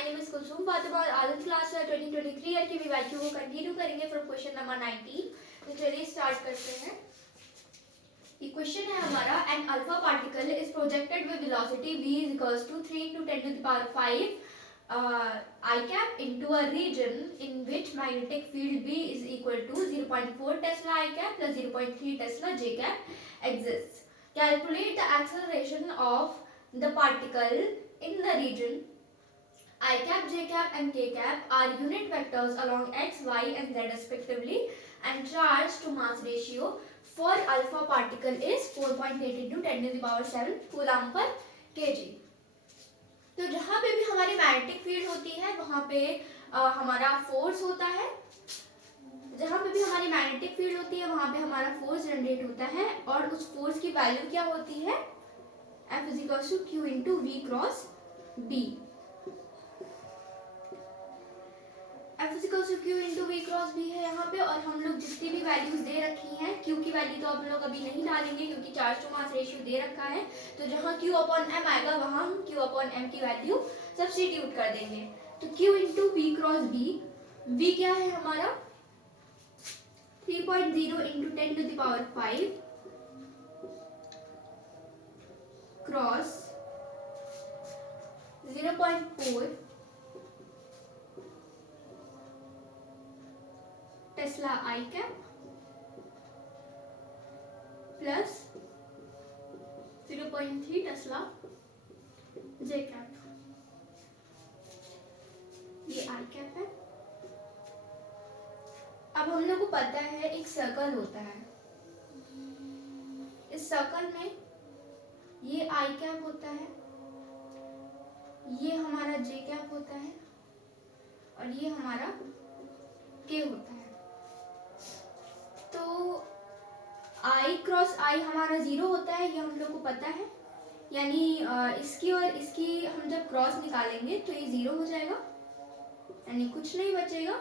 My name is Kulsum Fatima और आज class 2023 year की वीवाईक्यू को कंटिन्यू करेंगे फ्रॉम क्वेश्चन नंबर 19। तो चलिए स्टार्ट करते हैं। ये क्वेश्चन है हमारा, an alpha particle is projected with velocity v is equals to 3 into 10 to the power 5 I cap into a region in which magnetic field B is equal to 0.4 Tesla I cap plus 0.3 Tesla J cap exists. Calculate the acceleration of the particle in the region. I cap, J cap and K cap are unit vectors along x, y and z respectively and charge to mass ratio for alpha particle is 4.8 into 10 to the power 7 coulomb पर kg। तो जहाँ पे भी हमारी magnetic field होती है वहाँ पे हमारा फोर्स होता है। जहाँ पे भी हमारी मैग्नेटिक फील्ड होती है वहाँ पे हमारा फोर्स जनरेट होता है और उस फोर्स की वैल्यू क्या होती है, F is equals to Q into V cross B। F is equals to Q into V cross B है यहाँ पे, और हम लोग जितनी भी वैल्यूज दे रखी हैं, Q की वैल्यू तो हम लोग अभी नहीं डालेंगे क्योंकि चार्ज टू मास रेशियो दे रखा है। तो जहाँ Q अपॉन M आएगा वहाँ हम Q अपॉन M की वैल्यू सब्स्टिट्यूट कर देंगे। तो Q into V cross B, V क्या है हमारा 3.0 into 10 to the power 5 cross 0.4 Tesla I cap plus 0.3 Tesla J cap. ये आई कैप है। अब हम लोग को पता है एक सर्कल होता है, इस सर्कल में ये आई कैप होता है, ये हमारा जे कैप होता है और ये हमारा के होता है। तो आई क्रॉस आई हमारा जीरो होता है, ये हम लोग को पता है। यानी इसकी और इसकी हम जब क्रॉस निकालेंगे तो ये जीरो हो जाएगा, यानी कुछ नहीं बचेगा।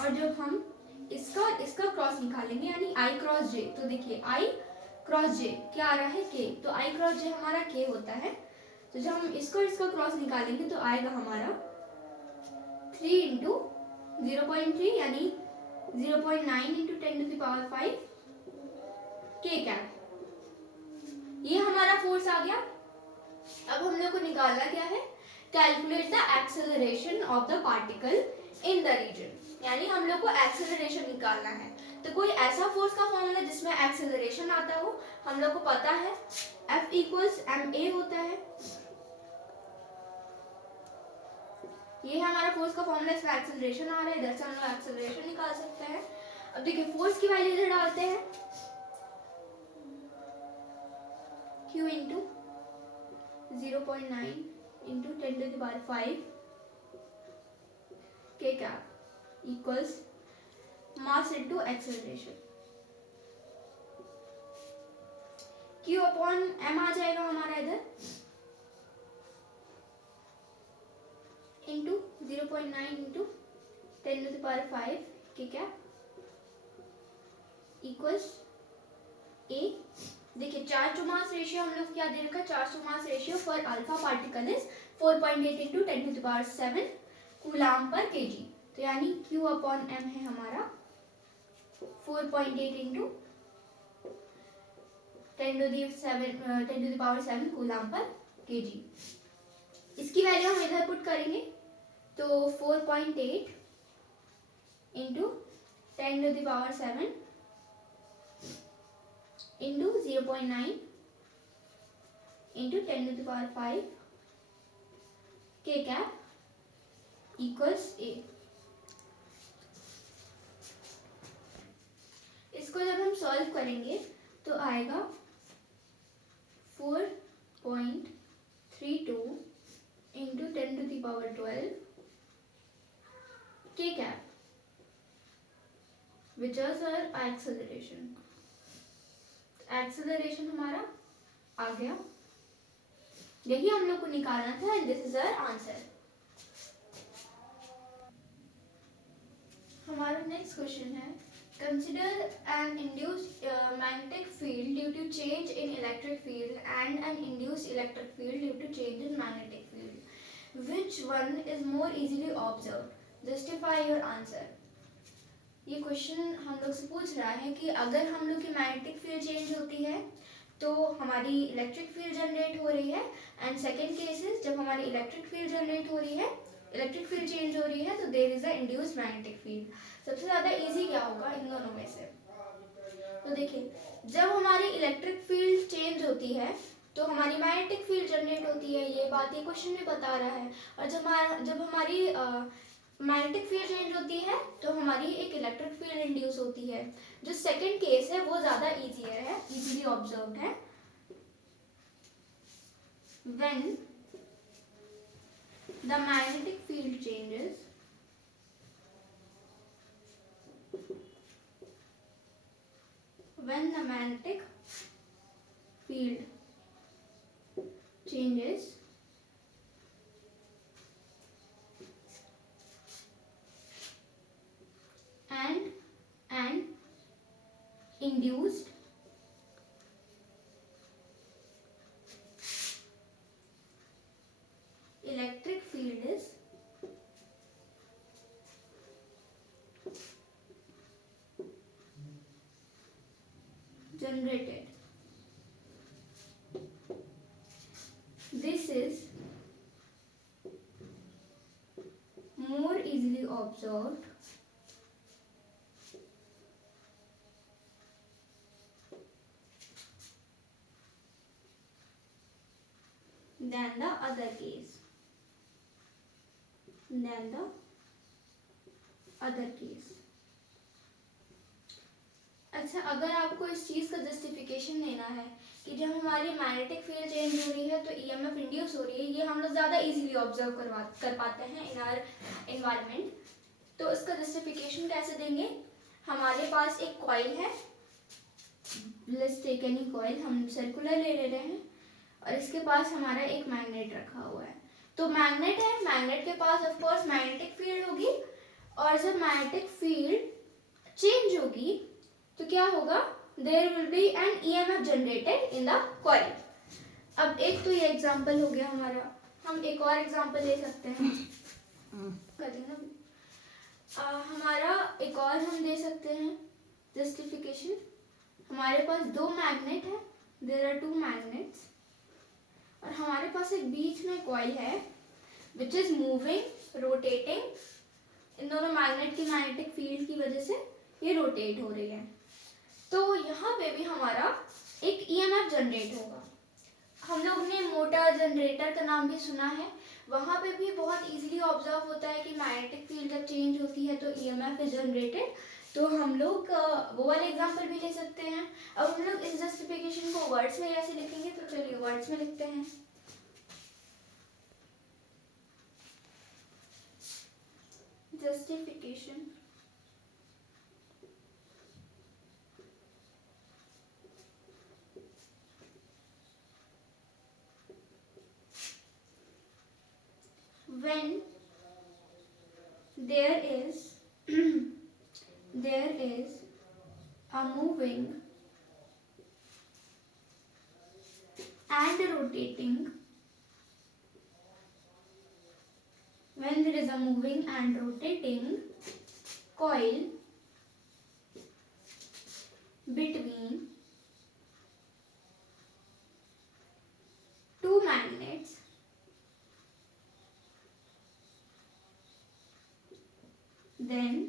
और जब हम इसका और इसका क्रॉस निकालेंगे यानी आई क्रॉस जे, तो देखिए आई क्रॉस जे क्या आ रहा है के, तो आई क्रॉस जे हमारा के होता है। तो जब हम इसको और इसका क्रॉस निकालेंगे तो आएगा हमारा 3 इंटू 0.3 यानी 0.9 into 10 to the power 5 k cap. ये हमारा फोर्स आ गया। अब हम लोग को निकालना क्या है, calculate the acceleration of the particle in the region, यानी हम लोग को एक्सेलरेशन निकालना है। तो कोई ऐसा फोर्स का फॉर्मूला जिसमें एक्सेलरेशन आता हो, हम लोग को पता है F इक्वल्स ma होता है। ये हमारा फोर्स का फॉर्मूला, इसमें एक्सेलरेशन आ रहा है, इधर से हम लोग एक्सेलरेशन निकाल सकते हैं। अब देखिए फोर्स की वैल्यू इधर डालते हैं, Q into 0.9 into 10 to the power 5 k cap equals mass into acceleration. Q upon M आ जाएगा हमारा इधर into 0.9 into 10 to the power 5 k cap equals A। देखिए चार्ज टू मास रेशियो हम लोग क्या दे रखा है, charge to mass ratio for alpha particle is 4.8 into 10 to the power 7 coulomb पर केजी। तो यानी Q अपॉन M है हमारा 4.8 into 10 to the power 7 coulomb पर केजी। इसकी वैल्यू हम इधर पुट करेंगे तो 4.8 into 10 to the power 7 into 0.9 into 10 to the power 5 k cap equals A। इसको जब हम सॉल्व करेंगे तो आएगा 4.32 into 10 to the power 12 k cap which is our acceleration. Acceleration हमारा आ गया, यही हम लोग को निकालना था and this is our answer. हमारा नेक्स्ट क्वेश्चन है, consider an induced magnetic field due to change in electric field and an induced electric field due to change in magnetic field. Which which one is more easily observed? Justify your answer. ये question हम लोग से पूछ रहा है कि अगर हम लोग की मैग्नेटिक फील्ड चेंज होती है तो हमारी इलेक्ट्रिक फील्ड जनरेट हो रही है, एंड सेकेंड केसेस जब हमारी इलेक्ट्रिक फील्ड जनरेट हो रही है, इलेक्ट्रिक फील्ड चेंज हो रही है तो there is a induced magnetic field. सबसे ज़्यादा इजी क्या होगा इन दोनों में से? तो देखिए, जब हमारी इलेक्ट्रिक फील्ड चेंज होती है तो हमारी मैग्नेटिक फील्ड जनरेट होती है, ये बात ये क्वेश्चन में बता रहा है। और जब हमारी मैग्नेटिक फील्ड चेंज होती है तो हमारी एक इलेक्ट्रिक फील्ड इंड्यूस होती है। जो सेकंड केस है वो ज़्यादा इजियर है, इजीली ऑब्जर्व्ड है। When the magnetic field changes, when the magnetic field changes and induced electric field is generated. This is more easily observed than the other case. अच्छा, अगर आपको इस चीज़ का जस्टिफिकेशन देना है कि जब हमारी मैग्नेटिक फील्ड चेंज हो रही है तो ईएमएफ इंड्यूस हो रही है, ये हम लोग ज़्यादा इजीली ऑब्जर्व कर पाते हैं इन आवर एनवायरनमेंट, तो इसका जस्टिफिकेशन कैसे देंगे? हमारे पास एक कॉइल है, लेट्स टेक एनी कॉइल, हम सर्कुलर ले रहे हैं, और इसके पास हमारा एक मैग्नेट रखा हुआ है। तो मैग्नेट है, मैग्नेट के पास ऑफ कोर्स मैग्नेटिक फील्ड होगी, और जब मैग्नेटिक फील्ड चेंज होगी तो क्या होगा? There will be an EMF generated in the coil. अब एक तो ये एग्जांपल हो गया हमारा, हम एक और एग्जांपल ले सकते हैं। हमारा एक और हम दे सकते हैं जस्टिफिकेशन। हमारे पास दो मैग्नेट है, देयर आर टू मैग्नेट्स, और हमारे पास एक बीच में कॉइल है विच इज मूविंग, रोटेटिंग। इन दोनों मैग्नेट की मैग्नेटिक फील्ड की वजह से ये रोटेट हो रही है, तो यहाँ पे भी हमारा एक ईएमएफ जनरेट होगा। हम लोग ने मोटर जनरेटर का नाम भी सुना है, वहाँ पे भी बहुत इजीली ऑब्जर्व होता है कि मैग्नेटिक फील्ड जब चेंज होती है तो ईएमएफ इज जनरेटेड। तो हम लोग वो वाले एग्जांपल भी ले सकते हैं। अब हम लोग इस जस्टिफिकेशन को वर्ड्स में ऐसे लिखेंगे, तो चलिए वर्ड्स में लिखते हैं। Justification when there is a moving and rotating, when there is a moving and rotating coil between two magnets, then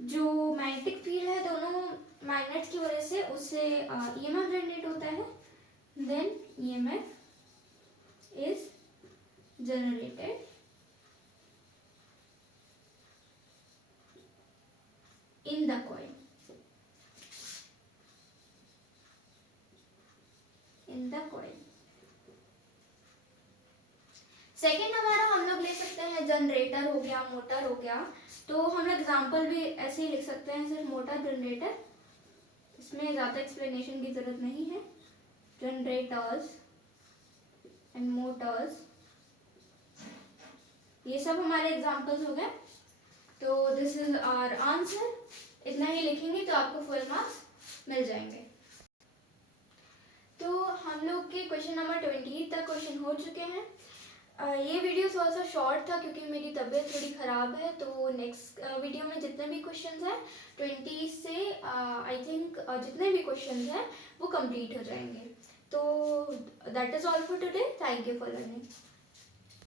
जो मैग्नेटिक फील्ड है दोनों मैग्नेट्स की वजह से उससे ईएमएफ जनरेट होता है, then EMF is generated in the coil, second हमारा हम लोग ले सकते हैं जनरेटर हो गया, मोटर हो गया, तो हम लोग एग्जाम्पल भी ऐसे ही लिख सकते हैं, सिर्फ मोटर जनरेटर, इसमें ज़्यादा एक्सप्लेनेशन की ज़रूरत नहीं है। जनरेटर्स एंड मोटर्स, ये सब हमारे एग्जाम्पल्स हो गए। तो दिस इज आवर आंसर। इतना ही लिखेंगे तो आपको फुल मार्क्स मिल जाएंगे। तो हम लोग के क्वेश्चन नंबर 20 तक क्वेश्चन हो चुके हैं। ये वीडियो थोड़ा सा शॉर्ट था क्योंकि मेरी तबीयत थोड़ी ख़राब है, तो नेक्स्ट वीडियो में जितने भी क्वेश्चंस हैं 20 से आई थिंक जितने भी क्वेश्चंस हैं वो कंप्लीट हो जाएंगे। तो that is all for today. Thank you for learning.